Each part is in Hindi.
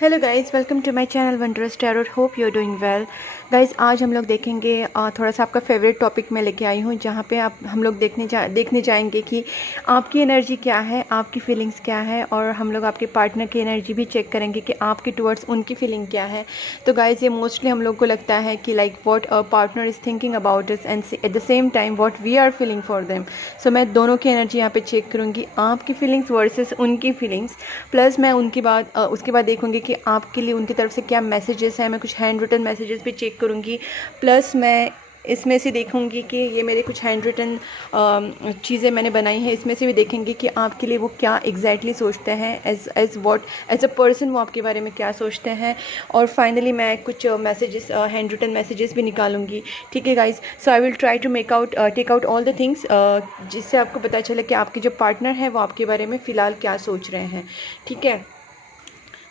Hello guys, welcome to my channel wondrous tarot. Hope you are doing well. Guys, आज हम लोग देखेंगे थोड़ा सा आपका फेवरेट टॉपिक मैं लेके आई हूँ, जहाँ पे हम लोग देखने जाएंगे कि आपकी एनर्जी क्या है, आपकी फीलिंग्स क्या है, और हम लोग आपके पार्टनर की एनर्जी भी चेक करेंगे कि आपके टुवर्ड्स उनकी फीलिंग क्या है। तो गाइज़, ये मोस्टली हम लोग को लगता है कि like what a partner is thinking about us and at the same time what we are feeling for them. So मैं दोनों की एनर्जी यहाँ पे चेक करूँगी, आपकी फीलिंग्स वर्सेस उनकी फीलिंग्स, प्लस मैं उसके बाद देखूँगी कि आपके लिए उनकी तरफ से क्या मैसेजेस हैं। मैं कुछ हैंड रिटन मैसेजेस भी चेक करूँगी, प्लस मैं इसमें से देखूँगी कि ये मेरे कुछ हैंड रिटन चीज़ें मैंने बनाई हैं, इसमें से भी देखेंगे कि आपके लिए वो क्या एग्जैक्टली सोचते हैं, एज अ पर्सन वो आपके बारे में क्या सोचते हैं। और फाइनली मैं कुछ मैसेजेस, हैंड रिटन मैसेजेस भी निकालूंगी। ठीक है guys, so I will try to take out all the things, जिससे आपको पता चले कि आपके जो पार्टनर है वो आपके बारे में फ़िलहाल क्या सोच रहे हैं। ठीक है,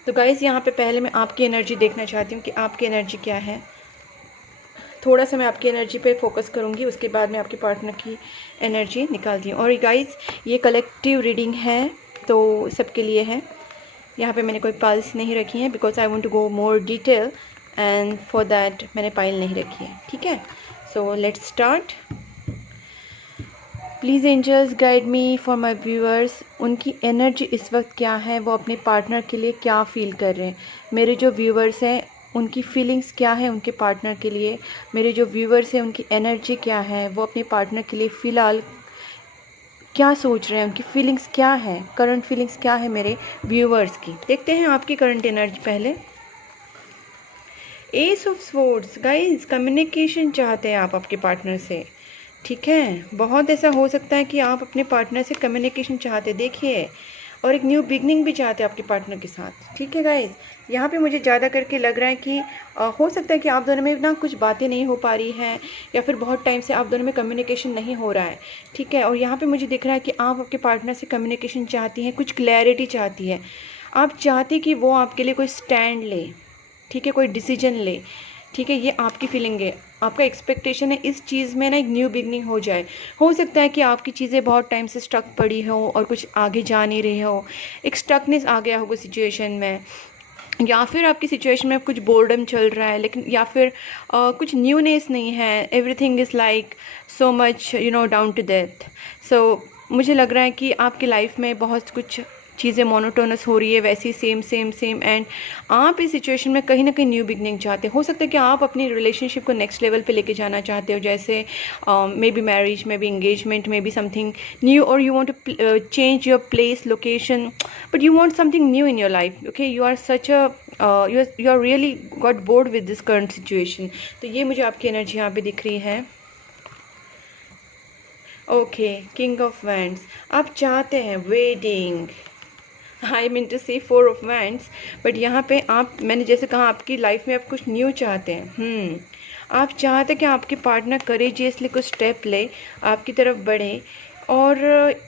तो गाइज़ यहाँ पे पहले मैं आपकी एनर्जी देखना चाहती हूँ कि आपकी एनर्जी क्या है। थोड़ा सा मैं आपकी एनर्जी पे फोकस करूँगी, उसके बाद मैं आपके पार्टनर की एनर्जी निकालती हूँ। और गाइज़, ये कलेक्टिव रीडिंग है, तो सबके लिए है। यहाँ पे मैंने कोई पाइल्स नहीं रखी है, because I want to go more detail, and for that मैंने पाइल नहीं रखी है। ठीक है, so let's start. Please angels guide me for my viewers. उनकी एनर्जी इस वक्त क्या है, वो अपने पार्टनर के लिए क्या फ़ील कर रहे हैं। मेरे जो व्यूअर्स हैं उनकी फीलिंग्स क्या है उनके पार्टनर के लिए। मेरे जो व्यूअर्स हैं उनकी एनर्जी क्या है, वो अपने पार्टनर के लिए फ़िलहाल क्या सोच रहे हैं, उनकी फीलिंग्स क्या है, करंट फीलिंग्स क्या है मेरे व्यूअर्स की। देखते हैं आपकी करंट एनर्जी पहले। S of swords. Guys, communication चाहते हैं आप आपके पार्टनर से। ठीक है, बहुत ऐसा हो सकता है कि आप अपने पार्टनर से कम्युनिकेशन चाहते, देखिए, और एक न्यू बिगनिंग भी चाहते हैं आपके पार्टनर के साथ। ठीक है गाइज, यहाँ पे मुझे ज़्यादा करके लग रहा है कि हो सकता है कि आप दोनों में ना कुछ बातें नहीं हो पा रही हैं, या फिर बहुत टाइम से आप दोनों में कम्युनिकेशन नहीं हो रहा है। ठीक है, और यहाँ पे मुझे दिख रहा है कि आप आपके पार्टनर से कम्युनिकेशन चाहती हैं, कुछ क्लैरिटी चाहती है। आप चाहती कि वो आपके लिए कोई स्टैंड ले, ठीक है, कोई डिसीजन ले। ठीक है, ये आपकी फीलिंग है, आपका एक्सपेक्टेशन है इस चीज़ में ना एक न्यू बिगनिंग हो जाए। हो सकता है कि आपकी चीज़ें बहुत टाइम से स्टक पड़ी हो और कुछ आगे जा नहीं रही हो, एक स्टकनेस आ गया होगा सिचुएशन में, या फिर आपकी सिचुएशन में कुछ बोर्डम चल रहा है, लेकिन या फिर कुछ न्यूनेस नहीं है। Everything is like so much down to death. So मुझे लग रहा है कि आपकी लाइफ में बहुत कुछ चीज़ें मोनोटोनस हो रही है, वैसी सेम सेम सेम, एंड आप इस सिचुएशन में कहीं ना कहीं न्यू बिगनिंग चाहते हो सकता है कि आप अपनी रिलेशनशिप को नेक्स्ट लेवल पे लेके जाना चाहते हो, जैसे maybe marriage, maybe engagement, maybe something new, और you want to change your place, location, but you want something new in your life. Okay, you are such a you are really got bored with this current situation. तो ये मुझे आपकी एनर्जी यहाँ पे दिख रही है। Okay, king of wands. आप चाहते हैं वेडिंग, आई मीन टू से 4 ऑफ वैंड्स, बट यहाँ पे आप, मैंने जैसे कहा, आपकी लाइफ में आप कुछ न्यू चाहते हैं। आप चाहते हैं कि आपके पार्टनर करेजियसली कुछ स्टेप ले, आपकी तरफ बढ़े। और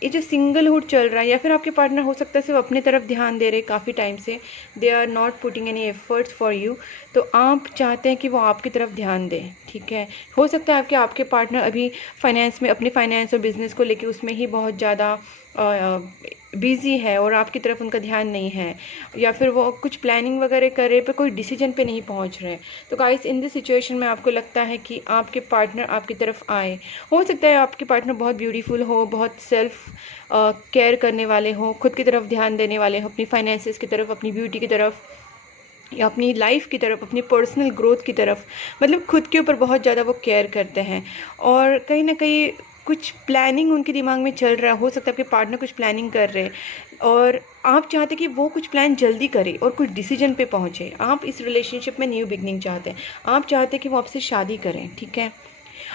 ये जो सिंगलहुड चल रहा है, या फिर आपके पार्टनर हो सकता है सिर्फ अपनी तरफ ध्यान दे रहे काफ़ी टाइम से, they are not putting any efforts for you, तो आप चाहते हैं कि वो आपकी तरफ ध्यान दें। ठीक है, हो सकता है आपके पार्टनर अभी फाइनेंस में, अपने फाइनेंस और बिजनेस को लेके उसमें ही बहुत ज़्यादा बिज़ी है और आपकी तरफ उनका ध्यान नहीं है, या फिर वो कुछ प्लानिंग वगैरह कर रहे पर कोई डिसीजन पे नहीं पहुंच रहे। तो गाइस, इन दिस सिचुएशन में आपको लगता है कि आपके पार्टनर आपकी तरफ आए। हो सकता है आपके पार्टनर बहुत ब्यूटीफुल हो, बहुत सेल्फ केयर करने वाले हो, खुद की तरफ ध्यान देने वाले हो, अपनी फाइनेंसेस की तरफ, अपनी ब्यूटी की तरफ, या अपनी लाइफ की तरफ, अपनी पर्सनल ग्रोथ की तरफ, मतलब खुद के ऊपर बहुत ज़्यादा वो केयर करते हैं। और कहीं ना कहीं कुछ प्लानिंग उनके दिमाग में चल रहा है, हो सकता है आपके पार्टनर कुछ प्लानिंग कर रहे हैं, और आप चाहते कि वो कुछ प्लान जल्दी करे और कुछ डिसीजन पे पहुँचे। आप इस रिलेशनशिप में न्यू बिगनिंग चाहते हैं, आप चाहते हैं कि वो आपसे शादी करें। ठीक है,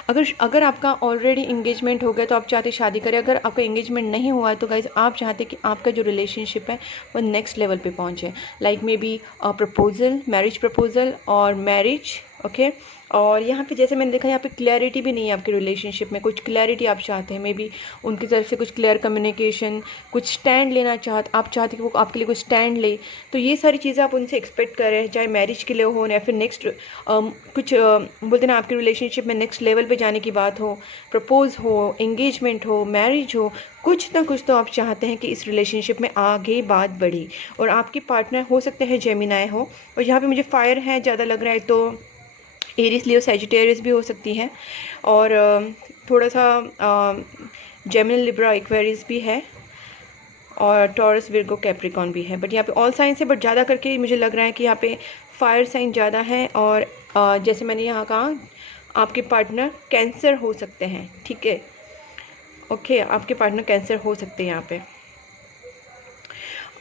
अगर आपका ऑलरेडी इंगेजमेंट हो गया तो आप चाहते शादी करें, अगर आपका इंगेजमेंट नहीं हुआ है तो गाइज आप चाहते कि आपका जो रिलेशनशिप है वो नेक्स्ट लेवल पे पहुंचे, like may be proposal, marriage proposal, और मैरिज ओके। और यहाँ पे जैसे मैंने देखा यहाँ पे क्लैरिटी भी नहीं है आपके रिलेशनशिप में, कुछ क्लैरिटी आप चाहते हैं, मे बी उनकी तरफ से कुछ क्लियर कम्युनिकेशन, कुछ स्टैंड लेना आप चाहते हैं कि वो आपके लिए कुछ स्टैंड ले। तो ये सारी चीज़ें आप उनसे एक्सपेक्ट कर रहे हैं, चाहे मैरिज के लिए हो या फिर नेक्स्ट कुछ बोलते ना आपके रिलेशनशिप में नेक्स्ट लेवल पे जाने की बात हो, प्रपोज हो, एंगेजमेंट हो, मैरिज हो, कुछ ना कुछ तो आप चाहते हैं कि इस रिलेशनशिप में आगे बात बढ़ी। और आपके पार्टनर हो सकते हैं जेमिनाई हो, और यहाँ पे मुझे फायर है ज़्यादा लग रहा है, तो एरिस लियो सैजिटेरियस भी हो सकती है, और थोड़ा सा जेमिनी लिब्रा एक्वेरियस भी है, और टॉरस विर्गो कैप्रिकॉन भी है। बट यहाँ पे ऑल साइंस है, बट ज़्यादा करके मुझे लग रहा है कि यहाँ पे फायर साइन ज़्यादा है। और जैसे मैंने यहाँ कहा आपके पार्टनर कैंसर हो सकते हैं, ठीक है, ओके, आपके पार्टनर कैंसर हो सकते हैं यहाँ पे।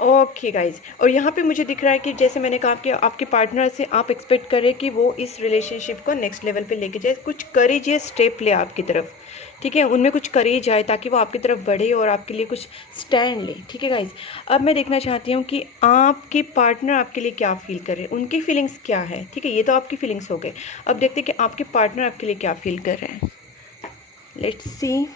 ओके गाइज, और यहाँ पे मुझे दिख रहा है कि जैसे मैंने कहा कि आपके पार्टनर से आप एक्सपेक्ट करें कि वो इस रिलेशनशिप को नेक्स्ट लेवल पे लेके जाए, कुछ करेजियस स्टेप ले आपकी तरफ, ठीक है, उनमें कुछ करेज आए ताकि वो आपकी तरफ बढ़े और आपके लिए कुछ स्टैंड ले, ठीक है गाइज। अब मैं देखना चाहती हूँ कि आपके पार्टनर आपके लिए क्या फील कर रहे हैं, उनकी फीलिंग्स क्या है, ठीक है, ये तो आपकी फीलिंग्स हो गए। अब देखते हैं कि आपके पार्टनर आपके लिए क्या फील कर रहे हैं। Let's see,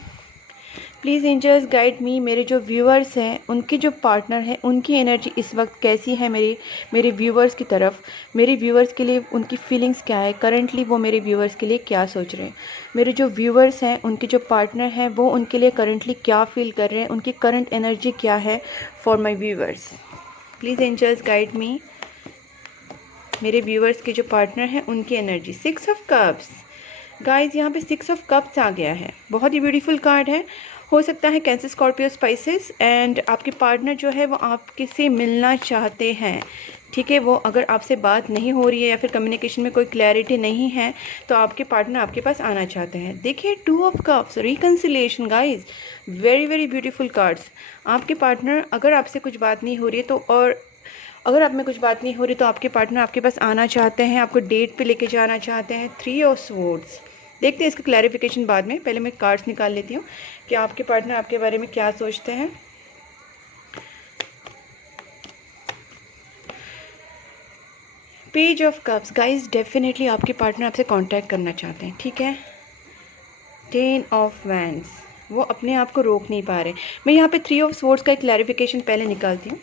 please angels guide me. मेरे जो व्यूअर्स हैं उनके जो पार्टनर हैं उनकी एनर्जी इस वक्त कैसी है मेरे व्यूअर्स की तरफ, मेरे व्यूअर्स के लिए उनकी फीलिंग्स क्या है, करंटली वो मेरे व्यूअर्स के लिए क्या सोच रहे हैं। मेरे जो व्यूअर्स हैं उनके जो पार्टनर हैं वो उनके लिए करंटली क्या फील कर रहे हैं, उनकी करंट एनर्जी क्या है for my viewers. Please angels guide me. मेरे व्यूअर्स के जो पार्टनर हैं उनकी एनर्जी। 6 ऑफ कप्स गाइज, यहाँ पे 6 ऑफ कप्स आ गया है, बहुत ही ब्यूटीफुल कार्ड है। हो सकता है कैंसर, स्कॉर्पियो, स्पाइसेस, एंड आपके पार्टनर जो है वो आपके से मिलना चाहते हैं, ठीक है। वो अगर आपसे बात नहीं हो रही है या फिर कम्युनिकेशन में कोई क्लैरिटी नहीं है तो आपके पार्टनर आपके पास आना चाहते हैं। देखिए 2 of cups, reconciliation guys, very very beautiful cards. आपके पार्टनर अगर आपसे कुछ बात नहीं हो रही है तो, और अगर आप में कुछ बात नहीं हो रही तो आपके पार्टनर आपके पास आना चाहते हैं, आपको डेट पे लेके जाना चाहते हैं। 3 ऑफ स्वॉर्ड्स, देखते हैं इसका क्लैरिफिकेशन बाद में, पहले मैं कार्ड्स निकाल लेती हूँ कि आपके पार्टनर आपके बारे में क्या सोचते हैं। Page of cups guys, definitely आपके पार्टनर आपसे कांटेक्ट करना चाहते हैं, ठीक है। 10 ऑफ वैंड्स, वो अपने आप को रोक नहीं पा रहे। मैं यहाँ पे 3 ऑफ स्वॉर्ड्स का एक क्लैरिफिकेशन पहले निकालती हूँ।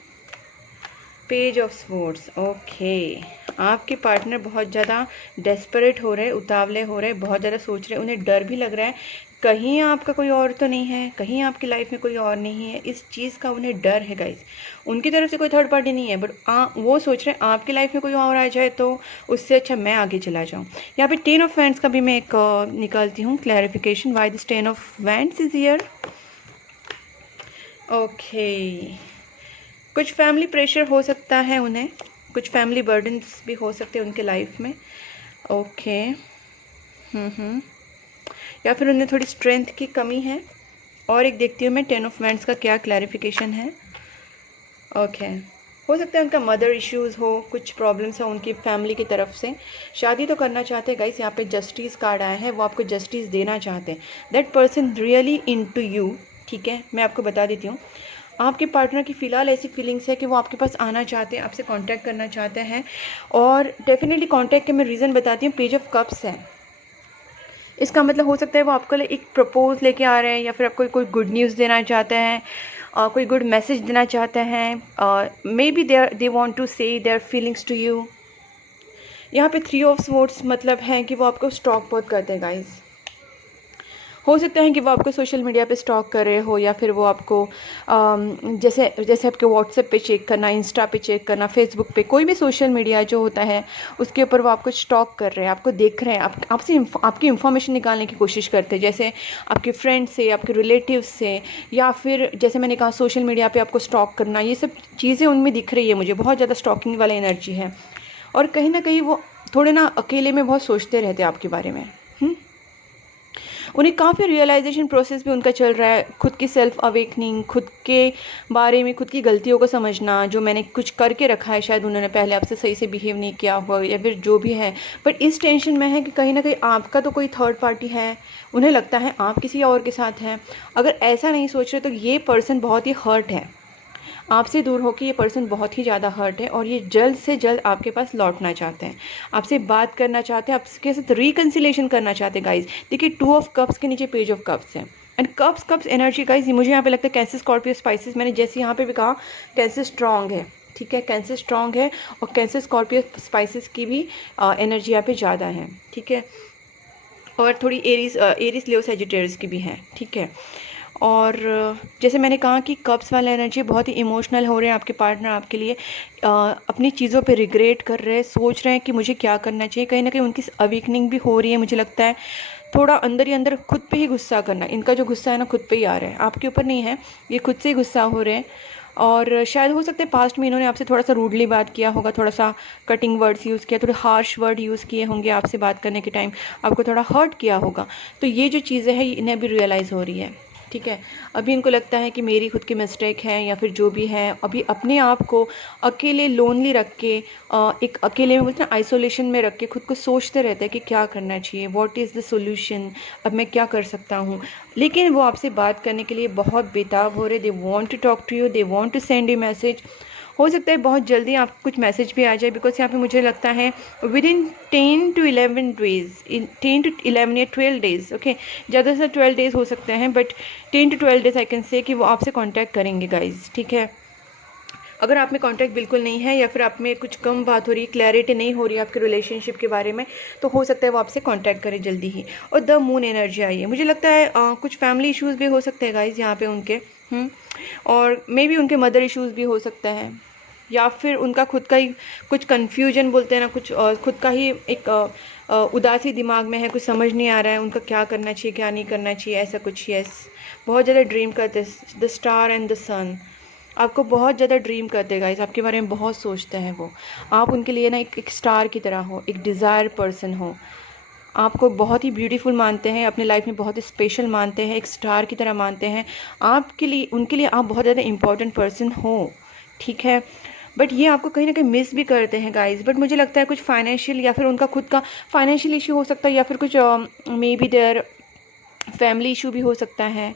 पेज ऑफ स्वॉर्ड्स, ओके, आपके पार्टनर बहुत ज़्यादा डेस्परेट हो रहे, उतावले हो रहे, बहुत ज़्यादा सोच रहे, उन्हें डर भी लग रहा है कहीं आपका कोई और तो नहीं है, कहीं आपकी लाइफ में कोई और नहीं है, इस चीज़ का उन्हें डर है गाइज। उनकी तरफ से कोई थर्ड पार्टी नहीं है, बट वो सोच रहे हैं आपकी लाइफ में कोई और आ जाए तो उससे अच्छा मैं आगे चला जाऊँ। यहाँ पे 10 ऑफ वैंड्स का भी मैं एक निकालती हूँ clarification, why this 10 of wands is here. Okay, कुछ फैमिली प्रेशर हो सकता है उन्हें, कुछ फैमिली बर्डन्स भी हो सकते हैं उनके लाइफ में, ओके। या फिर उन्हें थोड़ी स्ट्रेंथ की कमी है। और एक देखती हूँ मैं 10 ऑफ वैंड्स का क्या क्लैरिफिकेशन है। ओके, हो सकता है उनका मदर इश्यूज़ हो, कुछ प्रॉब्लम्स हो उनकी फैमिली की तरफ से। शादी तो करना चाहते हैं गाइस, यहाँ पे जस्टिस कार्ड आया है, वो आपको जस्टिस देना चाहते हैं। That person really into you, ठीक है, मैं आपको बता देती हूँ। आपके पार्टनर की फ़िलहाल ऐसी फीलिंग्स है कि वो आपके पास आना चाहते हैं, आपसे कांटेक्ट करना चाहते हैं, और डेफिनेटली कांटेक्ट के मैं रीज़न बताती हूँ। पेज ऑफ कप्स है, इसका मतलब हो सकता है वो आपके लिए एक प्रपोज लेके आ रहे हैं, या फिर आपको कोई गुड न्यूज़ देना चाहते हैं, कोई गुड मैसेज देना चाहते हैं। Maybe they want to say their feelings to you. यहाँ पे 3 ऑफ स्वॉर्ड्स मतलब है कि वो आपको स्टॉक बहुत करते हैं गाइस। हो सकता है कि वो आपको सोशल मीडिया पे स्टॉक कर रहे हो, या फिर वो आपको जैसे आपके व्हाट्सएप पे चेक करना, इंस्टा पे चेक करना, फेसबुक पे, कोई भी सोशल मीडिया जो होता है उसके ऊपर वो आपको स्टॉक कर रहे हैं, आपको देख रहे हैं, आपसे आपकी इन्फॉर्मेशन निकालने की कोशिश करते हैं, जैसे आपके फ्रेंड से, आपके रिलेटिव से, या फिर जैसे मैंने कहा सोशल मीडिया पर आपको स्टॉक करना, ये सब चीज़ें उनमें दिख रही है मुझे, बहुत ज़्यादा स्टॉकिंग वाला एनर्जी है। और कहीं ना कहीं वो थोड़े ना अकेले में बहुत सोचते रहते हैं आपके बारे में। उन्हें काफ़ी रियलाइजेशन प्रोसेस भी उनका चल रहा है, खुद की सेल्फ अवेकनिंग, खुद के बारे में, खुद की गलतियों को समझना, जो मैंने कुछ करके रखा है, शायद उन्होंने पहले आपसे सही से बिहेव नहीं किया हुआ, या फिर जो भी है, बट इस टेंशन में है कि कहीं ना कहीं आपका तो कोई थर्ड पार्टी है, उन्हें लगता है आप किसी और के साथ हैं। अगर ऐसा नहीं सोच रहे तो ये पर्सन बहुत ही हर्ट है, आपसे दूर होकर ये पर्सन बहुत ही ज़्यादा हर्ट है और ये जल्द से जल्द आपके पास लौटना चाहते हैं, आपसे बात करना चाहते हैं, आपके साथ रिकन्सिलेशन करना चाहते हैं गाइज। देखिए 2 ऑफ कप्स के नीचे पेज ऑफ कप्स है एंड कप्स एनर्जी गाइज, मुझे यहाँ पे लगता है कैंसर स्कॉर्पियो स्पाइसेस, मैंने जैसे यहाँ पे भी कहा कैंसर स्ट्रॉन्ग है, ठीक है, कैंसर स्ट्रॉन्ग है और कैंसर स्कॉर्पियो स्पाइसेस की भी एनर्जी यहाँ पे ज़्यादा है, ठीक है, और थोड़ी एरीज लियो सैजिटेरियस की भी है, ठीक है। और जैसे मैंने कहा कि कप्स वाला एनर्जी बहुत ही इमोशनल हो रहे हैं आपके पार्टनर आपके लिए, अपनी चीज़ों पे रिग्रेट कर रहे हैं, सोच रहे हैं कि मुझे क्या करना चाहिए, कहीं ना कहीं उनकी अवेकनिंग भी हो रही है, मुझे लगता है थोड़ा अंदर ही अंदर खुद पे ही गुस्सा करना, इनका जो गुस्सा है ना खुद पे ही आ रहा है, आपके ऊपर नहीं है, ये खुद से ही गुस्सा हो रहे हैं। और शायद हो सकता है पास्ट में इन्होंने आपसे थोड़ा सा रूडली बात किया होगा, थोड़ा सा कटिंग वर्ड्स यूज़ किया, थोड़े हार्श वर्ड यूज़ किए होंगे आपसे बात करने के टाइम, आपको थोड़ा हर्ट किया होगा। तो ये जो चीज़ें हैं इन्हें अभी रियलाइज़ हो रही है, ठीक है। अभी इनको लगता है कि मेरी खुद की मिस्टेक है या फिर जो भी है, अभी अपने आप को अकेले लोनली रख के एक अकेले में बोलते हैं आइसोलेशन में रख के खुद को सोचते रहते हैं कि क्या करना चाहिए, व्हाट इज़ द सोल्यूशन, अब मैं क्या कर सकता हूँ। लेकिन वो आपसे बात करने के लिए बहुत बेताब हो रहे, they want to talk to you, they want to send you message. हो सकता है बहुत जल्दी आपको कुछ मैसेज भी आ जाए, बिकॉज यहाँ पे मुझे लगता है with in 10 to 11 days, 10 to 11 या 12 डेज़, ओके, ज़्यादा से 12 डेज़ हो सकते हैं, but 10 to 12 days I can say कि वो आपसे कांटेक्ट करेंगे गाइज, ठीक है। अगर आप में कांटेक्ट बिल्कुल नहीं है या फिर आप में कुछ कम बात हो रही है, क्लैरिटी नहीं हो रही है आपके रिलेशनशिप के बारे में, तो हो सकता है वो आपसे कांटेक्ट करें जल्दी ही। और द मून एनर्जी आई है, मुझे लगता है कुछ फैमिली इश्यूज़ भी हो सकते हैं गाइज यहाँ पे उनके, और मे बी उनके मदर इश्यूज़ भी हो सकता है, या फिर उनका खुद का ही कुछ कन्फ्यूजन बोलते हैं ना, कुछ खुद का ही एक उदासी दिमाग में है, कुछ समझ नहीं आ रहा है उनका क्या करना चाहिए क्या नहीं करना चाहिए, ऐसा कुछ। यस, बहुत ज़्यादा ड्रीम करते, द स्टार एंड द सन, आपको बहुत ज़्यादा ड्रीम करते गाइस, आपके बारे में बहुत सोचते हैं वो, आप उनके लिए ना एक स्टार की तरह हो, एक डिज़ायर पर्सन हो, आपको बहुत ही ब्यूटीफुल मानते हैं, अपने लाइफ में बहुत ही स्पेशल मानते हैं, एक स्टार की तरह मानते हैं, आपके लिए उनके लिए आप बहुत ज़्यादा इंपॉर्टेंट पर्सन हो, ठीक है। बट ये आपको कहीं ना कहीं मिस भी करते हैं गाइस, बट मुझे लगता है कुछ फाइनेंशियल या फिर उनका खुद का फाइनेंशियल इशू हो सकता है, या फिर कुछ may be their family issue भी हो सकता है।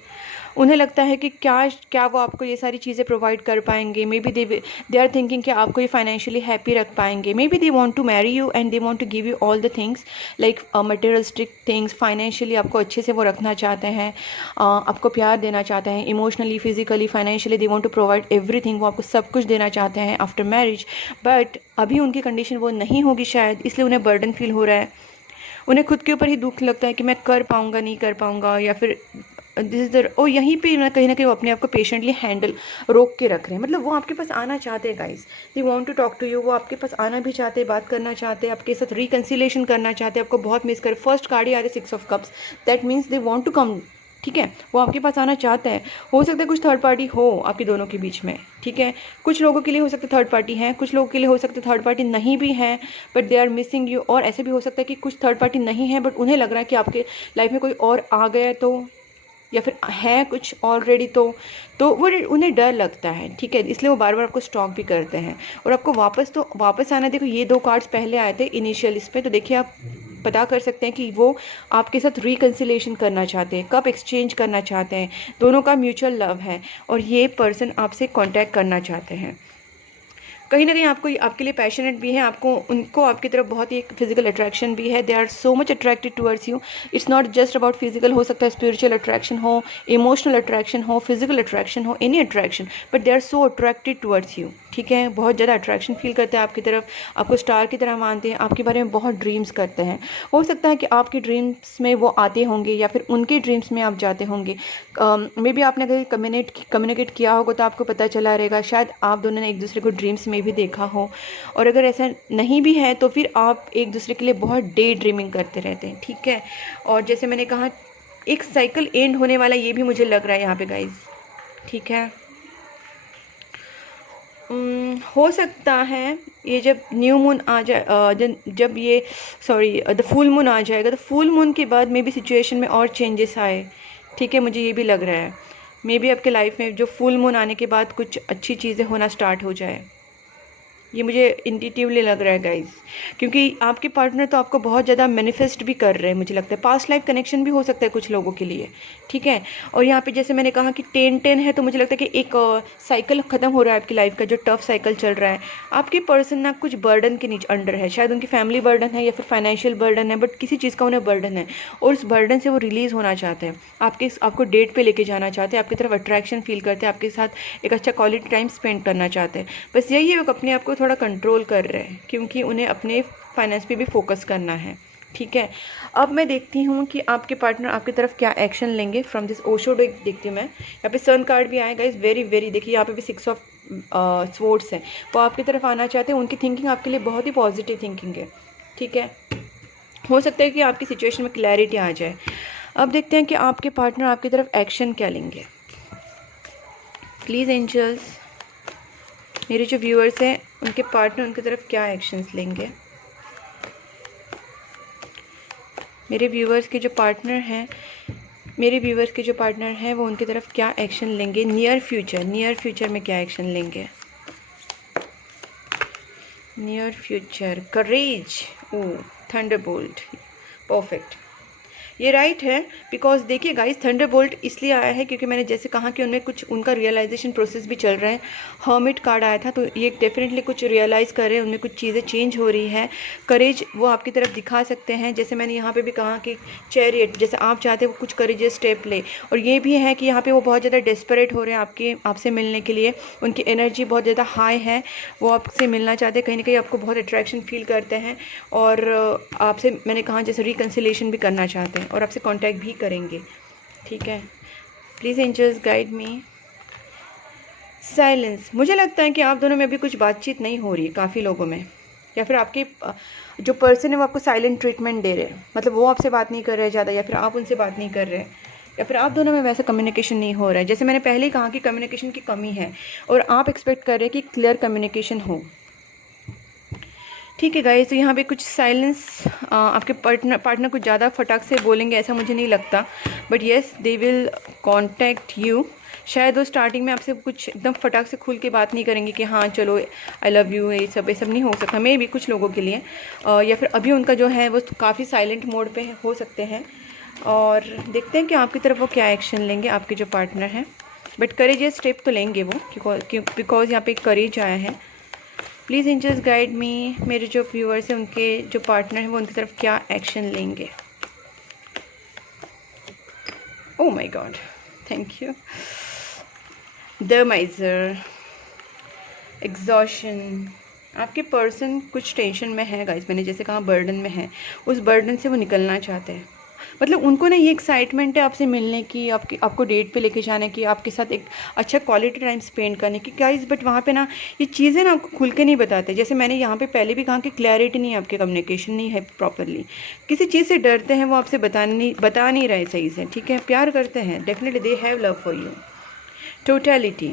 उन्हें लगता है कि क्या वो आपको ये सारी चीज़ें प्रोवाइड कर पाएंगे, maybe they are thinking कि आपको ये फाइनेंशियली हैप्पी रख पाएंगे, maybe they want to marry you and they want to give you all the things like materialistic things, financially आपको अच्छे से वो रखना चाहते हैं, आपको प्यार देना चाहते हैं, emotionally, physically, financially they want to provide everything, वो आपको सब कुछ देना चाहते हैं आफ्टर मैरिज। बट अभी उनकी कंडीशन वो नहीं होगी शायद, इसलिए उन्हें बर्डन फील हो रहा है, उन्हें खुद के ऊपर ही दुख लगता है कि मैं कर पाऊँगा नहीं कर पाऊँगा, या फिर दिस इज द, और यहीं पे ना कहीं वो अपने आप को पेशेंटली हैंडल रोक के रख रहे हैं, मतलब वो आपके पास आना चाहते हैं guys, they want to talk to you, वो आपके पास आना भी चाहते हैं, बात करना चाहते हैं, आपके साथ रिकन्सिलेशन करना चाहते हैं, आपको बहुत मिस कर। फर्स्ट कार्ड ही आ रही है 6 of cups, that means they want to come, ठीक है, वो आपके पास आना चाहते हैं। हो सकता है कुछ थर्ड पार्टी हो आपके दोनों के बीच में, ठीक है, कुछ लोगों के लिए हो सकता है थर्ड पार्टी है, कुछ लोगों के लिए हो सकता है थर्ड पार्टी नहीं भी है but they are missing you, और ऐसे भी हो सकता है कि कुछ थर्ड पार्टी नहीं है बट उन्हें लग रहा है कि आपके लाइफ में कोई और आ गया, तो या फिर है कुछ ऑलरेडी, तो वो उन्हें डर लगता है, ठीक है, इसलिए वो बार बार आपको स्टॉक भी करते हैं और आपको वापस आना। देखो ये 2 कार्ड्स पहले आए थे इनिशियल इस पे, तो देखिए आप पता कर सकते हैं कि वो आपके साथ रिकन्सिलेशन करना चाहते हैं, कप एक्सचेंज करना चाहते हैं, दोनों का म्यूचुअल लव है और ये पर्सन आपसे कांटेक्ट करना चाहते हैं। कहीं ना कहीं आपके लिए पैशनेट भी है, उनको आपकी तरफ बहुत ही एक फिजिकल अट्रैक्शन भी है, they are so much attracted towards you. It's not just about physical, हो सकता है स्पिरिचुअल अट्रैक्शन हो, इमोशनल अट्रैक्शन हो, फिजिकल अट्रैक्शन हो, any attraction, but they are so attracted towards you, ठीक है, बहुत ज़्यादा अट्रैक्शन फील करते हैं आपकी तरफ, आपको स्टार की तरह मानते हैं, आपके बारे में बहुत ड्रीम्स करते हैं। हो सकता है कि आपके ड्रीम्स में वो आते होंगे या फिर उनके ड्रीम्स में आप जाते होंगे, मे बी आपने कहीं कम्युनिकेट किया होगा तो आपको पता चला रहेगा, शायद आप दोनों ने एक दूसरे को ड्रीम्स में भी देखा हो, और अगर ऐसा नहीं भी है तो फिर आप एक दूसरे के लिए बहुत डे ड्रीमिंग करते रहते हैं, ठीक है। और जैसे मैंने कहा एक साइकिल एंड होने वाला, ये भी मुझे लग रहा है यहाँ पे गाइज, ठीक है। हो सकता है ये जब न्यू मून आ जाए, जब ये द फुल मून आ जाएगा, तो फुल मून के बाद मे बी सिचुएशन में और चेंजेस आए, ठीक है, मुझे ये भी लग रहा है, मे बी आपके लाइफ में जो फुल मून आने के बाद कुछ अच्छी चीज़ें होना स्टार्ट हो जाए। ये मुझे इंट्यूटिवली लग रहा है गाइज, क्योंकि आपके पार्टनर तो आपको बहुत ज़्यादा मैनिफेस्ट भी कर रहे हैं, मुझे लगता है पास्ट लाइफ कनेक्शन भी हो सकता है कुछ लोगों के लिए, ठीक है। और यहाँ पे जैसे मैंने कहा कि 10-10 है, तो मुझे लगता है कि एक साइकिल ख़त्म हो रहा है आपकी लाइफ का, जो टफ साइकिल चल रहा है। आपके पर्सन ना कुछ बर्डन के नीचे अंडर है, शायद उनकी फैमिली बर्डन है या फिर फाइनेंशियल बर्डन है, बट किसी चीज़ का उन्हें बर्डन है और उस बर्डन से वो रिलीज़ होना चाहते हैं। आपको डेट पे लेके जाना चाहते हैं, आपकी तरफ अट्रैक्शन फील करते हैं, आपके साथ एक अच्छा क्वालिटी टाइम स्पेंड करना चाहते हैं। बस यही है, वो अपने आप को थोड़ा कंट्रोल कर रहे हैं क्योंकि उन्हें अपने फाइनेंस पे भी फोकस करना है, ठीक है। अब मैं देखती हूँ कि आपके पार्टनर आपकी तरफ क्या एक्शन लेंगे फ्रॉम दिस ओशो डेक। देखती हूँ मैं, यहाँ पे सन कार्ड भी आएगा इस वेरी देखिए यहाँ पे भी 6 ऑफ स्वॉर्ड्स है। वो आपकी तरफ आना चाहते हैं, उनकी थिंकिंग आपके लिए बहुत ही पॉजिटिव थिंकिंग है, ठीक है। हो सकता है कि आपकी सिचुएशन में क्लैरिटी आ जाए। अब देखते हैं कि आपके पार्टनर आपकी तरफ एक्शन क्या लेंगे। प्लीज़ एंजल्स, मेरे जो व्यूअर्स हैं उनके पार्टनर उनकी तरफ क्या एक्शंस लेंगे। मेरे व्यूअर्स के जो पार्टनर हैं वो उनकी तरफ क्या एक्शन लेंगे नियर फ्यूचर में क्या एक्शन लेंगे। नियर फ्यूचर, करेज, ओ थंडरबोल्ट, परफेक्ट, ये राइट है। बिकॉज देखिए गाइस, थंडरबोल्ट इसलिए आया है क्योंकि मैंने जैसे कहा कि उनमें कुछ उनका रियलाइजेशन प्रोसेस भी चल रहा है। हर्मिट कार्ड आया था, तो ये डेफिनेटली कुछ रियलाइज़ कर रहे हैं, उनमें कुछ चीज़ें चेंज हो रही है। करेज वो आपकी तरफ दिखा सकते हैं, जैसे मैंने यहाँ पे भी कहा कि चैरियट, जैसे आप चाहते हैं वो कुछ करेजियस स्टेप ले। और ये भी है कि यहाँ पर वो बहुत ज़्यादा डेस्परेट हो रहे हैं आपसे मिलने के लिए, उनकी एनर्जी बहुत ज़्यादा हाई है, वो आपसे मिलना चाहते हैं, कहीं ना कहीं आपको बहुत अट्रैक्शन फील करते हैं और आपसे मैंने कहा जैसे रिकन्सिलेशन भी करना चाहते हैं और आपसे कांटेक्ट भी करेंगे, ठीक है। Please angels guide me. Silence, मुझे लगता है कि आप दोनों में अभी कुछ बातचीत नहीं हो रही है काफ़ी लोगों में, या फिर आपके जो पर्सन है वो आपको साइलेंट ट्रीटमेंट दे रहे हैं, मतलब वो आपसे बात नहीं कर रहे हैं ज़्यादा, या फिर आप उनसे बात नहीं कर रहे हैं, या फिर आप दोनों में वैसा कम्युनिकेशन नहीं हो रहा है। जैसे मैंने पहले ही कहा कि कम्युनिकेशन की कमी है और आप एक्सपेक्ट कर रहे हैं कि क्लियर कम्युनिकेशन हो, ठीक है गाइस। तो यहाँ पे कुछ साइलेंस, आपके पार्टनर कुछ ज़्यादा फटाक से बोलेंगे ऐसा मुझे नहीं लगता, but yes they will contact you. शायद वो स्टार्टिंग में आपसे कुछ एकदम फटाक से खुल के बात नहीं करेंगे कि हाँ चलो आई लव यू, ये सब नहीं हो सकता मे भी कुछ लोगों के लिए, या फिर अभी उनका जो है वो काफ़ी साइलेंट मोड पे हो सकते हैं। और देखते हैं कि आपकी तरफ वो क्या एक्शन लेंगे आपके जो पार्टनर हैं, बट करेजियस स्टेप तो लेंगे वो, बिकॉज यहाँ पे करेज आया है। प्लीज़ एंजल्स गाइड मी, मेरे जो व्यूअर्स हैं उनके जो पार्टनर हैं वो उनकी तरफ क्या एक्शन लेंगे। Oh my God, thank you. The माइजर, exhaustion, आपके पर्सन कुछ टेंशन में है गाइस, मैंने जैसे कहा बर्डन में है, उस बर्डन से वो निकलना चाहते हैं। मतलब उनको ना ये एक्साइटमेंट है आपसे मिलने की, आपको डेट पे लेके जाने की, आपके साथ एक अच्छा क्वालिटी टाइम स्पेंड करने की गाइस, बट वहाँ पे ना ये चीज़ें ना आपको खुल के नहीं बताते। जैसे मैंने यहाँ पे पहले भी कहा कि क्लैरिटी नहीं है, आपके कम्युनिकेशन नहीं है प्रॉपरली, किसी चीज़ से डरते हैं, वो आपसे बता नहीं रहे सही से, ठीक है। प्यार करते हैं, definitely they have love for you. Totality,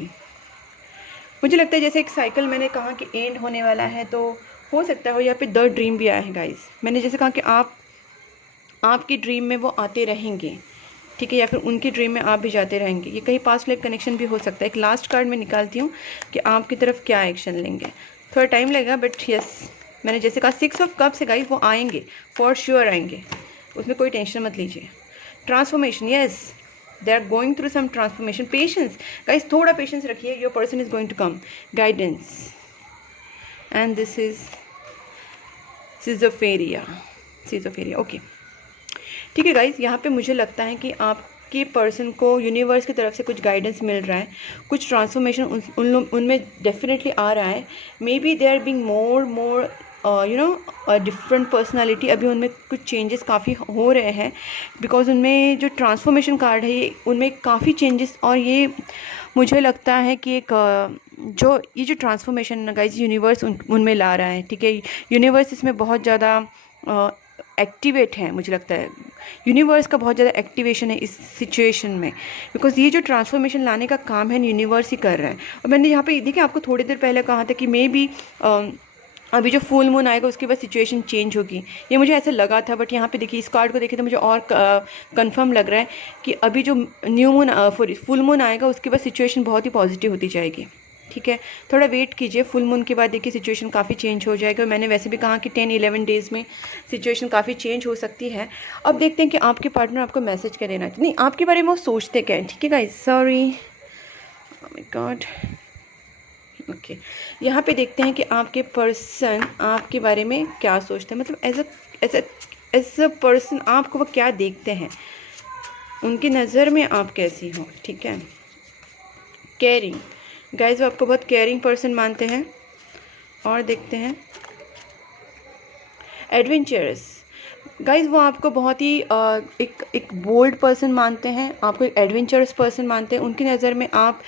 मुझे लगता है जैसे एक साइकिल मैंने कहा कि एंड होने वाला है, तो हो सकता है यहाँ पे द ड्रीम भी आया है गाइस। मैंने जैसे कहा कि आपकी ड्रीम में वो आते रहेंगे, ठीक है, या फिर उनकी ड्रीम में आप भी जाते रहेंगे। ये कहीं पास्ट लाइफ कनेक्शन भी हो सकता है। एक लास्ट कार्ड में निकालती हूँ कि आपकी तरफ क्या एक्शन लेंगे। थोड़ा टाइम लगेगा बट यस, मैंने जैसे कहा 6 ऑफ कप्स है गाइस, वो आएंगे, फॉर श्योर आएंगे, उसमें कोई टेंशन मत लीजिए। Transformation, yes they are going through some transformation. Patience guys, थोड़ा पेशेंस रखिए, your person is going to come. Guidance, and this is schizophrenia, okay, ठीक है गाइस। यहाँ पे मुझे लगता है कि आपके पर्सन को यूनिवर्स की तरफ से कुछ गाइडेंस मिल रहा है, कुछ ट्रांसफॉर्मेशन उनमें डेफिनेटली आ रहा है। Maybe they are being more different personality, अभी उनमें कुछ चेंजेस काफ़ी हो रहे हैं, बिकॉज उनमें जो ट्रांसफॉर्मेशन कार्ड है ये उनमें काफ़ी चेंजेस, और ये मुझे लगता है कि एक ये जो ट्रांसफॉर्मेशन गाइस यूनिवर्स उनमें ला रहा है, ठीक है। यूनिवर्स इसमें बहुत ज़्यादा एक्टिवेट है, मुझे लगता है यूनिवर्स का बहुत ज़्यादा एक्टिवेशन है इस सिचुएशन में, बिकॉज ये जो ट्रांसफॉर्मेशन लाने का काम है यूनिवर्स ही कर रहा है। और मैंने यहाँ पे देखिए आपको थोड़ी देर पहले कहा था कि मे बी अभी जो फुल मून आएगा उसके बाद सिचुएशन चेंज होगी, ये मुझे ऐसा लगा था, बट यहाँ पे देखिए इस कार्ड को देखे तो मुझे और कंफर्म लग रहा है कि अभी जो न्यू मून फुल मून आएगा उसके बाद सिचुएशन बहुत ही पॉजिटिव होती जाएगी, ठीक है, थोड़ा वेट कीजिए, फुल मून के बाद देखिए सिचुएशन काफ़ी चेंज हो जाएगा। मैंने वैसे भी कहा कि 10-11 डेज़ में सिचुएशन काफ़ी चेंज हो सकती है। अब देखते हैं कि आपके पार्टनर आपको मैसेज क्या देना चाहिए, नहीं आपके बारे में वो सोचते क्या है। ठीक है guys, sorry, oh my God, okay यहाँ पे देखते हैं कि आपके पर्सन आपके बारे में क्या सोचते हैं, मतलब एज अ पर्सन आपको वो क्या देखते हैं, उनकी नज़र में आप कैसी हो। ठीक है, केयरिंग गाइज, वो आपको बहुत केयरिंग पर्सन मानते हैं। और देखते हैं एडवेंचरस गाइज, वो आपको बहुत ही एक बोल्ड पर्सन मानते हैं, आपको एक एडवेंचरस पर्सन मानते हैं। उनकी नज़र में आप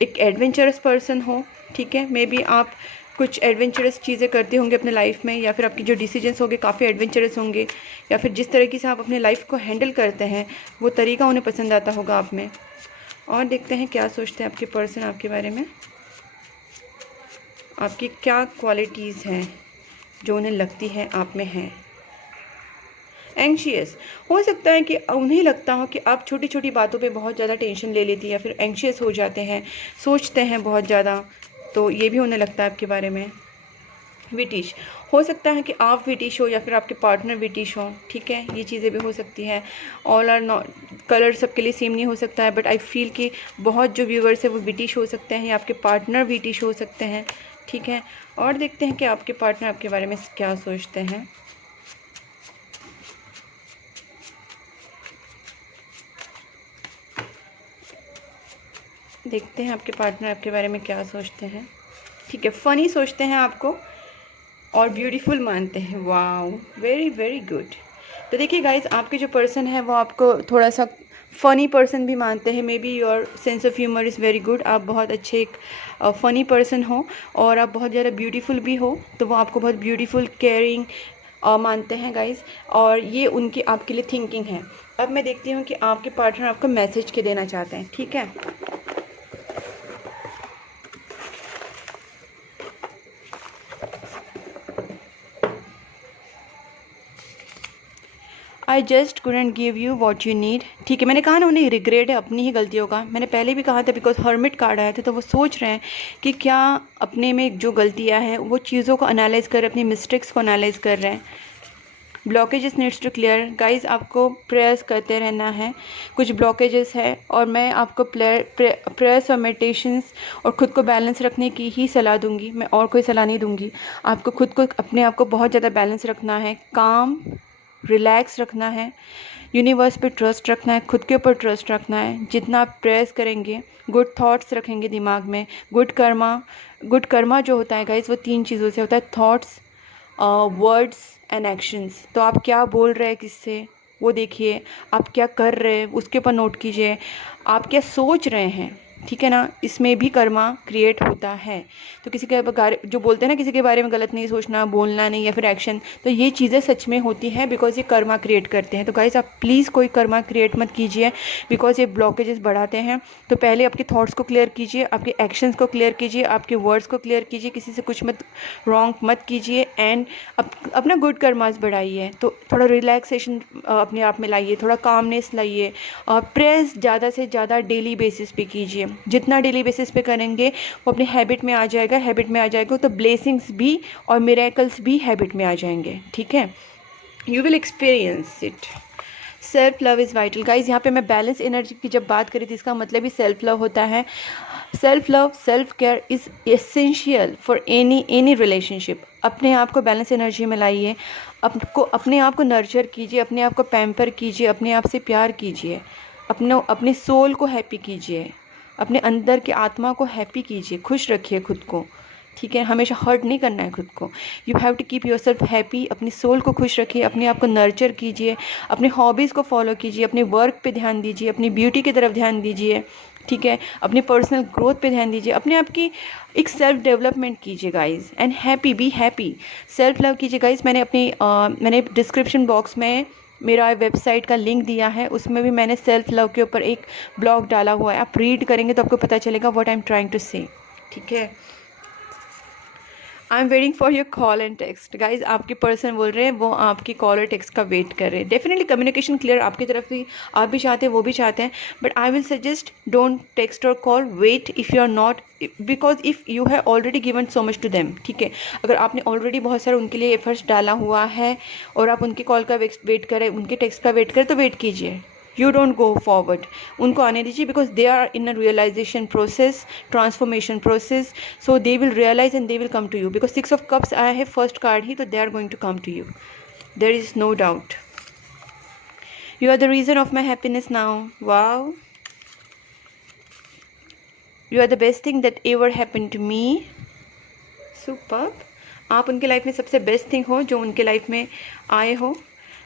एक एडवेंचरस पर्सन हो। ठीक है, मे बी आप कुछ एडवेंचरस चीज़ें करते होंगे अपने लाइफ में, या फिर आपके जो डिसीजंस होंगे काफ़ी एडवेंचरस होंगे, या फिर जिस तरीके से आप अपने लाइफ को हैंडल करते हैं वो तरीका उन्हें पसंद आता होगा आप में। और देखते हैं क्या सोचते हैं आपके पर्सन आपके बारे में, आपकी क्या क्वालिटीज़ हैं जो उन्हें लगती है आप में हैं। एंग्शियस, हो सकता है कि उन्हें लगता हो कि आप छोटी छोटी बातों पे बहुत ज़्यादा टेंशन ले लेती है या फिर एंग्शियस हो जाते हैं, सोचते हैं बहुत ज़्यादा, तो ये भी उन्हें लगता है आपके बारे में। विटिश, हो सकता है कि आप विटिश हो या फिर आपके पार्टनर विटिश हो। ठीक है, ये चीज़ें भी हो सकती है। ऑल आर नॉट, कलर सबके लिए सेम नहीं हो सकता है, बट आई फील कि बहुत जो व्यूवर्स है वो विटिश हो सकते हैं या आपके पार्टनर विटिश हो सकते हैं। ठीक है, और देखते हैं कि आपके पार्टनर आपके बारे में क्या सोचते हैं। देखते हैं आपके पार्टनर आपके बारे में क्या सोचते हैं। ठीक है, फ़नी सोचते हैं आपको और ब्यूटीफुल मानते हैं। Wow, very very good. तो देखिए गाइज, आपके जो पर्सन है वो आपको थोड़ा सा फ़नी पर्सन भी मानते हैं। May be your sense of humour is very good, आप बहुत अच्छे एक फ़नी पर्सन हो और आप बहुत ज़्यादा ब्यूटीफुल भी हो, तो वो आपको बहुत ब्यूटीफुल केयरिंग मानते हैं गाइज, और ये उनकी आपके लिए थिंकिंग है। अब मैं देखती हूँ कि आपके पार्टनर आपको मैसेज के देना चाहते हैं। ठीक है, I just couldn't give you what you need. ठीक है, मैंने कहा ना उन्हें रिग्रेट है अपनी ही गलतियों का, मैंने पहले भी कहा था, बिकॉज हर्मिट कार्ड आया था, तो वो सोच रहे हैं कि क्या अपने में जो गलतियां हैं वो चीज़ों को एनालाइज कर रहे हैं, अपनी मिस्टेक्स को एनालाइज कर रहे हैं। Blockages needs to clear guys, आपको प्रेयर्स करते रहना है, कुछ ब्लॉकेजेस है, और मैं आपको प्रेयर्स और मेडिटेशंस और ख़ुद को बैलेंस रखने की ही सलाह दूंगी, मैं और कोई सलाह नहीं दूंगी। आपको खुद को अपने आप को बहुत ज़्यादा बैलेंस रखना है, काम रिलैक्स रखना है, यूनिवर्स पे ट्रस्ट रखना है, खुद के ऊपर ट्रस्ट रखना है। जितना आप प्रेयर्स करेंगे, गुड थॉट्स रखेंगे दिमाग में, गुड कर्मा जो होता है गाइज वो 3 चीज़ों से होता है, थॉट्स, वर्ड्स एंड एक्शंस। तो आप क्या बोल रहे हैं किससे वो देखिए, आप क्या कर रहे हैं उसके ऊपर नोट कीजिए, आप क्या सोच रहे हैं। ठीक है ना, इसमें भी कर्मा क्रिएट होता है। तो किसी के बारे जो बोलते हैं ना, किसी के बारे में गलत नहीं सोचना, बोलना नहीं, या फिर एक्शन, तो ये चीज़ें सच में होती हैं, बिकॉज ये कर्मा क्रिएट करते हैं। तो गाइस, आप प्लीज़ कोई कर्मा क्रिएट मत कीजिए, बिकॉज ये ब्लॉकेजेस बढ़ाते हैं। तो पहले आपके थॉट्स को क्लियर कीजिए, आपके एक्शंस को क्लियर कीजिए, आपके वर्ड्स को क्लियर कीजिए, किसी से कुछ मत रॉन्ग मत कीजिए, एंड अपना गुड कर्मास बढ़ाइए। तो थोड़ा रिलैक्सेशन अपने आप में लाइए, थोड़ा कामनेस लाइए, प्रेयर्स ज़्यादा से ज़्यादा डेली बेसिस पे कीजिए। जितना डेली बेसिस पे करेंगे वो अपने हैबिट में आ जाएगा, हैबिट में आ जाएगा तो ब्लेसिंग्स भी और मिरेकल्स भी हैबिट में आ जाएंगे। ठीक है, you will experience it. Self love is vital guys, यहाँ पे मैं बैलेंस एनर्जी की जब बात करी थी, इसका मतलब ही सेल्फ लव होता है। Self love, self care is essential for any relationship. अपने आप को बैलेंस एनर्जी में लाइए, अपने आप को नर्चर कीजिए, अपने आप को पैम्पर कीजिए, अपने आप से प्यार कीजिए, अपने सोल को हैप्पी कीजिए, अपने अंदर की आत्मा को हैप्पी कीजिए, खुश रखिए खुद को। ठीक है, हमेशा हर्ट नहीं करना है खुद को, you have to keep yourself happy. अपनी सोल को खुश रखिए, अपने आप को नर्चर कीजिए, अपने हॉबीज़ को फॉलो कीजिए, अपने वर्क पे ध्यान दीजिए, अपनी ब्यूटी की तरफ ध्यान दीजिए। ठीक है, अपनी पर्सनल ग्रोथ पे ध्यान दीजिए, अपने आप की एक सेल्फ डेवलपमेंट कीजिए guys, and happy, be happy, self love कीजिए गाइज। मैंने डिस्क्रिप्शन बॉक्स में मेरा वेबसाइट का लिंक दिया है, उसमें भी मैंने सेल्फ लव के ऊपर एक ब्लॉग डाला हुआ है, आप रीड करेंगे तो आपको पता चलेगा what I am trying to say. ठीक है, I am waiting for your call and text. Guys आपके पर्सन बोल रहे हैं वो आपकी कॉल और टेक्स्ट का वेट कर रहे हैं। डेफिनेटली कम्युनिकेशन क्लियर आपकी तरफ भी, आप भी चाहते हैं वो भी चाहते हैं, but I will suggest don't text और call, wait if you are not, because if you have already given so much to them, ठीक है, अगर आपने ऑलरेडी बहुत सारा उनके लिए एफर्ट्स डाला हुआ है और आप उनके कॉल का वेट करें, उनके टेक्स्ट का वेट करें, तो वेट कीजिए, यू डोंट गो फॉरवर्ड, उनको आने दीजिए, because they are in a realisation process, transformation process, so they will realise and they will come to you, because 6 of cups आया है फर्स्ट कार्ड ही, तो they are going to come to you, there is no doubt. You are the reason of my happiness now, wow, you are the best thing that ever happen to me, superb, आप उनके लाइफ में सबसे बेस्ट थिंग हो जो उनके लाइफ में आए हो,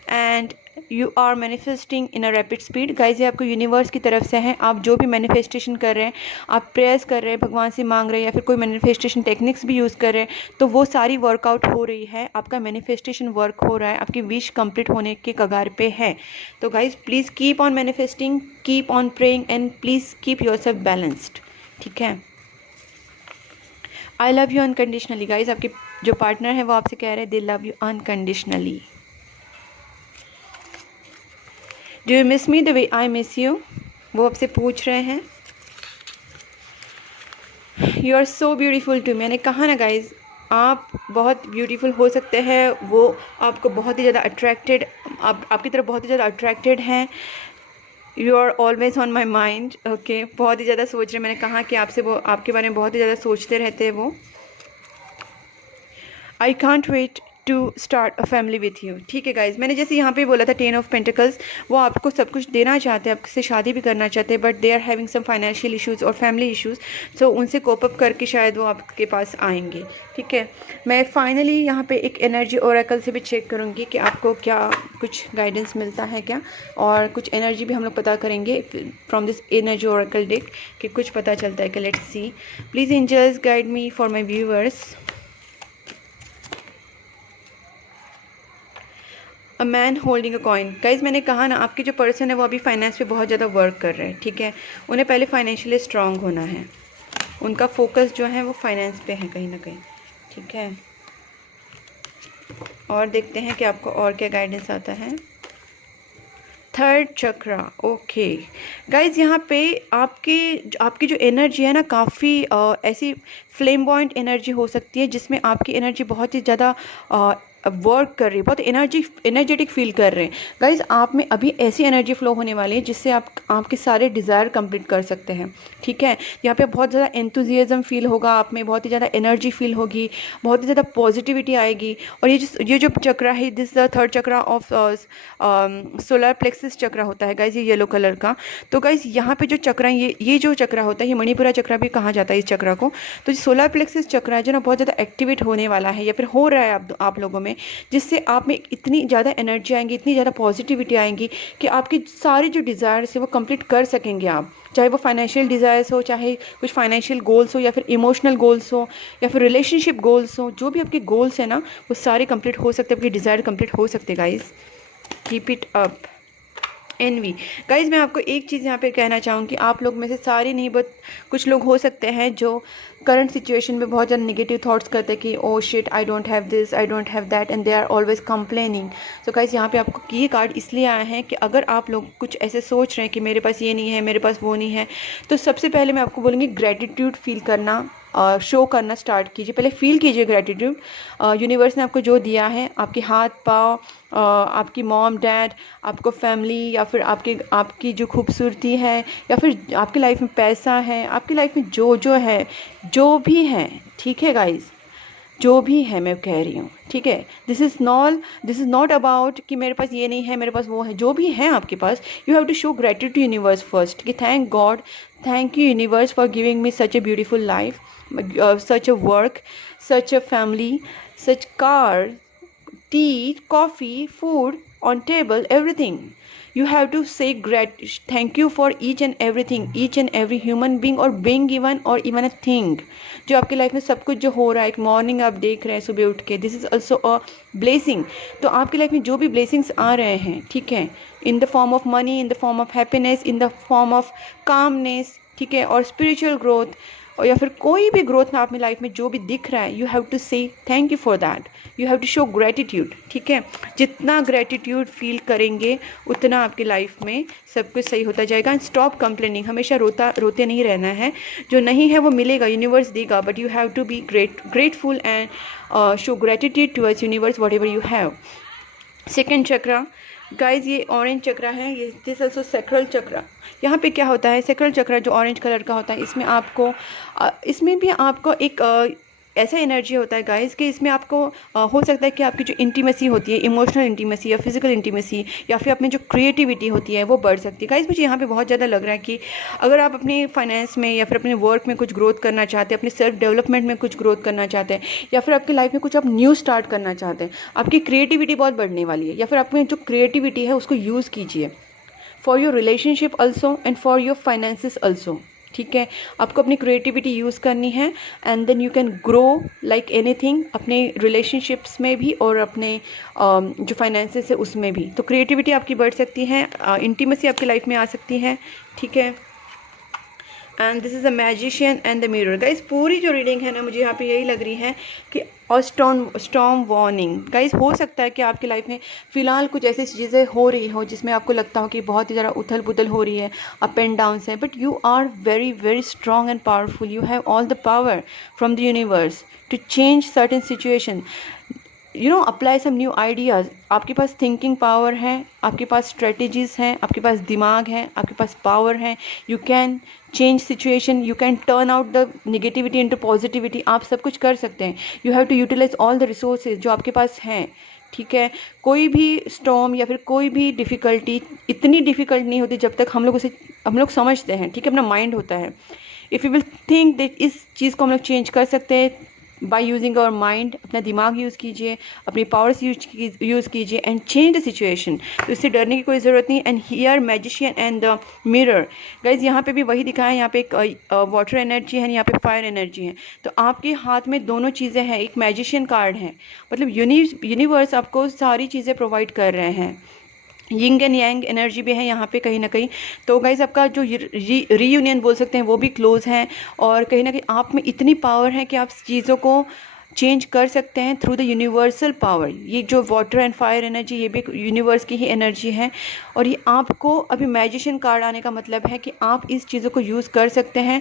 and you are manifesting in a rapid speed. Guys ये आपको यूनिवर्स की तरफ से है, आप जो भी मैनिफेस्टेशन कर रहे हैं, आप प्रेयर्स कर रहे हैं, भगवान से मांग रहे हैं, या फिर कोई मैनिफेस्टेशन टेक्निक्स भी यूज़ कर रहे हैं, तो वो सारी वर्कआउट हो रही है, आपका मैनिफेस्टेशन वर्क हो रहा है, आपकी विश कंप्लीट होने के कगार पे है। तो guys please keep on manifesting, keep on praying and please keep yourself balanced, ठीक है। I love you unconditionally. Guys आपके जो पार्टनर है वो आपसे कह रहे हैं they love you unconditionally. Do you miss me the way I miss you, वो आपसे पूछ रहे हैं। You are so beautiful too, मैंने कहा ना गाइज आप बहुत ब्यूटीफुल हो सकते हैं, वो आपको बहुत ही ज़्यादा अट्रैक्टेड, आपकी तरफ बहुत ही ज़्यादा अट्रैक्टेड हैं। You are always on my mind, okay, बहुत ही ज़्यादा सोच रहे हैं, मैंने कहा कि आपसे वो आपके बारे में बहुत ही ज़्यादा सोचते रहते हैं वो। I can't wait to start a family with you, ठीक है गाइज, मैंने जैसे यहाँ पे बोला था 10 ऑफ पेंटिकल्स, वो आपको सब कुछ देना चाहते हैं, आपसे शादी भी करना चाहते हैं, but they are having some financial issues और फैमिली इश्यूज़, सो उनसे कोप अप करके शायद वो आपके पास आएंगे, ठीक है। मैं फाइनली यहाँ पे एक एनर्जी ओरेकल से भी चेक करूँगी कि आपको क्या कुछ गाइडेंस मिलता है क्या, और कुछ एनर्जी भी हम लोग पता करेंगे from this energy oracle deck कि कुछ पता चलता है कि let's see. Please angels guide me for my viewers. A man holding a coin. Guys मैंने कहा ना आपके जो पर्सन है वो अभी फाइनेंस पे बहुत ज़्यादा वर्क कर रहे हैं, ठीक है, उन्हें पहले फाइनेंशियली स्ट्रांग होना है, उनका फोकस जो है वो फाइनेंस पे है कहीं ना कहीं, ठीक है। और देखते हैं कि आपको और क्या गाइडेंस आता है। थर्ड चक्रा, ओके गाइज यहाँ पे आपकी जो एनर्जी है ना काफ़ी ऐसी फ्लेमबॉइंट एनर्जी हो सकती है, जिसमें आपकी एनर्जी बहुत ही ज़्यादा वर्क कर रही है, बहुत एनर्जेटिक फील कर रहे हैं। गाइज आप में अभी ऐसी एनर्जी फ्लो होने वाली है जिससे आपके सारे डिज़ायर कंप्लीट कर सकते हैं, ठीक है। यहाँ पे बहुत ज़्यादा एंथुजियाज्म फील होगा आप में, बहुत ही ज़्यादा एनर्जी फील होगी, बहुत ही ज़्यादा पॉजिटिविटी आएगी। और ये जो चक्रा है, this the third chakra of solar plexus chakra होता है गाइज, ये येलो कलर का। तो गाइज यहाँ पे जो चक्रा ये जो चक्रा होता है, ये मणिपुरा चक्रा भी कहा जाता है इस चक्रा को। तो सोलर प्लेक्सिस चक्रा है जो ना बहुत ज़्यादा एक्टिवेट होने वाला है या फिर हो रहा है आप लोगों में, जिससे आप में इतनी ज़्यादा एनर्जी आएंगी, इतनी ज़्यादा पॉजिटिविटी आएंगी कि आपकी सारे जो डिज़ायर्स है वो कंप्लीट कर सकेंगे आप, चाहे वो फाइनेंशियल डिज़ायर्स हो, चाहे कुछ फाइनेंशियल गोल्स हो, या फिर इमोशनल गोल्स हो, या फिर रिलेशनशिप गोल्स हो, जो भी आपके गोल्स हैं ना वो सारे कंप्लीट हो सकते हैं, आपके डिज़ायर कंप्लीट हो सकते हैं guys. Keep it up. Anyway guys मैं आपको एक चीज़ यहाँ पे कहना चाहूँगी, आप लोग में से सारे नहीं बट कुछ लोग हो सकते हैं जो करंट सिचुएशन में बहुत ज़्यादा नेगेटिव थॉट्स करते हैं कि oh shit I don't have this, I don't have that, and they are always complaining. So guys यहाँ पे आपको ये कार्ड इसलिए आया है कि अगर आप लोग कुछ ऐसे सोच रहे हैं कि मेरे पास ये नहीं है, मेरे पास वो नहीं है, तो सबसे पहले मैं आपको बोलूँगी ग्रेटिट्यूड फील करना शो करना स्टार्ट कीजिए, पहले फील कीजिए ग्रेटिट्यूड। यूनिवर्स ने आपको जो दिया है, आपके हाथ पाँव, आपकी मॉम डैड, आपको फैमिली, या फिर आपकी जो खूबसूरती है, या फिर आपकी लाइफ में पैसा है, आपकी लाइफ में जो है, जो भी है, ठीक है गाइज, जो भी है मैं कह रही हूँ, ठीक है। दिस इज़ नॉट अबाउट कि मेरे पास ये नहीं है, मेरे पास वो है, जो भी है आपके पास, you have to show gratitude to universe first कि thank God, thank you universe for giving me such a beautiful life, such a work, such a family, such car, tea, coffee, food on table, everything. You have to say thank you for each and everything, each and every human being or being given or even a thing. जो आपकी लाइफ में सब कुछ जो हो रहा है, एक मॉर्निंग आप देख रहे हैं सुबह उठ के, this is also a blessing. तो आपकी लाइफ में जो भी ब्लेसिंग्स आ रहे हैं, ठीक है, in the form of money, in the form of happiness, in the form of calmness, ठीक है, और स्पिरिचुअल ग्रोथ, और या फिर कोई भी ग्रोथ में आप में लाइफ में जो भी दिख रहा है, you have to say thank you for that, you have to show gratitude. ठीक है, जितना ग्रेटिट्यूड फील करेंगे उतना आपकी लाइफ में सब कुछ सही होता जाएगा। एंड स्टॉप कंप्लेनिंग, हमेशा रोते नहीं रहना है, जो नहीं है वो मिलेगा, यूनिवर्स देगा, but you have to be grateful and show gratitude towards universe whatever you have. Second chakra guys, ये ऑरेंज चक्रा है, ये दिस ऑल्सो सैक्रल चक्रा। यहाँ पे क्या होता है, सैक्रल चक्रा जो ऑरेंज कलर का होता है, इसमें आपको इसमें भी आपको एक ऐसा एनर्जी होता है गाइस कि इसमें आपको हो सकता है कि आपकी जो इंटीमेसी होती है, इमोशनल इंटीमेसी या फिजिकल इंटीमेसी या फिर अपनी जो क्रिएटिविटी होती है वो बढ़ सकती है। गाइस मुझे यहाँ पे बहुत ज़्यादा लग रहा है कि अगर आप अपनी फाइनेंस में या फिर अपने वर्क में कुछ ग्रोथ करना चाहते हैं, अपने सेल्फ डेवलपमेंट में कुछ ग्रोथ करना चाहते हैं, या फिर आपकी लाइफ में कुछ आप न्यू स्टार्ट करना चाहते हैं, आपकी क्रिएटिविटी बहुत बढ़ने वाली है, या फिर आप में जो क्रिएटिविटी है उसको यूज़ कीजिए for your relationship also and for your finances also. ठीक है, आपको अपनी क्रिएटिविटी यूज़ करनी है and then you can grow like anything, अपने रिलेशनशिप्स में भी और अपने जो फाइनेंसेस है उसमें भी। तो क्रिएटिविटी आपकी बढ़ सकती है, इंटीमेसी आपकी लाइफ में आ सकती है। ठीक है, and this is the magician and the mirror. Guys पूरी जो रीडिंग है ना, मुझे यहाँ पे यही लग रही है कि और स्टॉर्म वार्निंग। गाइस हो सकता है कि आपकी लाइफ में फ़िलहाल कुछ ऐसी चीज़ें हो रही हो जिसमें आपको लगता हो कि बहुत ही ज़्यादा उथल पुथल हो रही है, अप एंड डाउन्स है, but you are very very strong and powerful, you have all the power from the universe to change certain situation, you know, apply some new ideas. आपके पास थिंकिंग पावर है, आपके पास स्ट्रेटजीज़ हैं, आपके पास दिमाग है, आपके पास पावर है, you can change situation, you can turn out the negativity into positivity. आप सब कुछ कर सकते हैं, you have to utilise all the resources जो आपके पास हैं। ठीक है, कोई भी स्टॉर्म या फिर कोई भी डिफ़िकल्टी इतनी डिफ़िकल्ट नहीं होती जब तक हम लोग समझते हैं। ठीक है, अपना माइंड होता है। If you will think that इस चीज़ को हम लोग चेंज कर सकते हैं बाय यूजिंग आवर माइंड, अपना दिमाग यूज़ कीजिए, अपनी पावर्स यूज़ कीजिए एंड चेंज द सिचुएशन। तो इससे डरने की कोई ज़रूरत नहीं। And here magician and the mirror. Guys यहाँ पे भी वही दिखा है, यहाँ पे एक वाटर एनर्जी है, यहाँ पे फायर एनर्जी है। तो आपके हाथ में दोनों चीज़ें हैं, एक मैजिशियन कार्ड है, मतलब यूनिवर्स आपको सारी चीज़ें प्रोवाइड कर रहे हैं, यिंग एंड यांग एनर्जी भी है यहाँ पे कहीं ना कहीं। तो गाइज आपका जो रीयूनियन बोल सकते हैं वो भी क्लोज है, और कहीं ना कहीं आप में इतनी पावर है कि आप चीज़ों को चेंज कर सकते हैं थ्रू द यूनिवर्सल पावर। ये जो वाटर एंड फायर एनर्जी, ये भी यूनिवर्स की ही एनर्जी है, और ये आपको अभी मैजिशियन कार्ड आने का मतलब है कि आप इस चीज़ों को यूज़ कर सकते हैं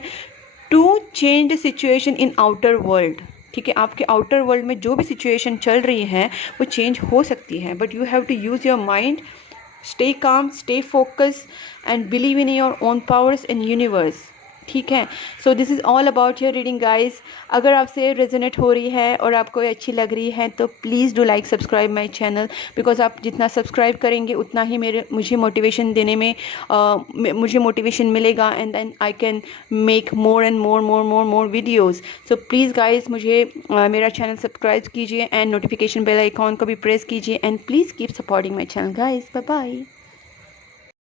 to change the situation in outer world. ठीक है, आपके आउटर वर्ल्ड में जो भी सिचुएशन चल रही है वो चेंज हो सकती है, but you have to use your mind, stay calm, stay focused and believe in your own powers and universe। ठीक है, so this is all about your reading guys. अगर आपसे रेजोनेट हो रही है और आपको अच्छी लग रही है तो please do like subscribe my channel, because आप जितना सब्सक्राइब करेंगे उतना ही मुझे मोटिवेशन देने में मुझे मोटिवेशन मिलेगा, and then I can make more and more videos. So please guys मुझे मेरा चैनल सब्सक्राइब कीजिए एंड नोटिफिकेशन बेल आइकॉन को भी प्रेस कीजिए, and please keep supporting my channel guys. Bye bye.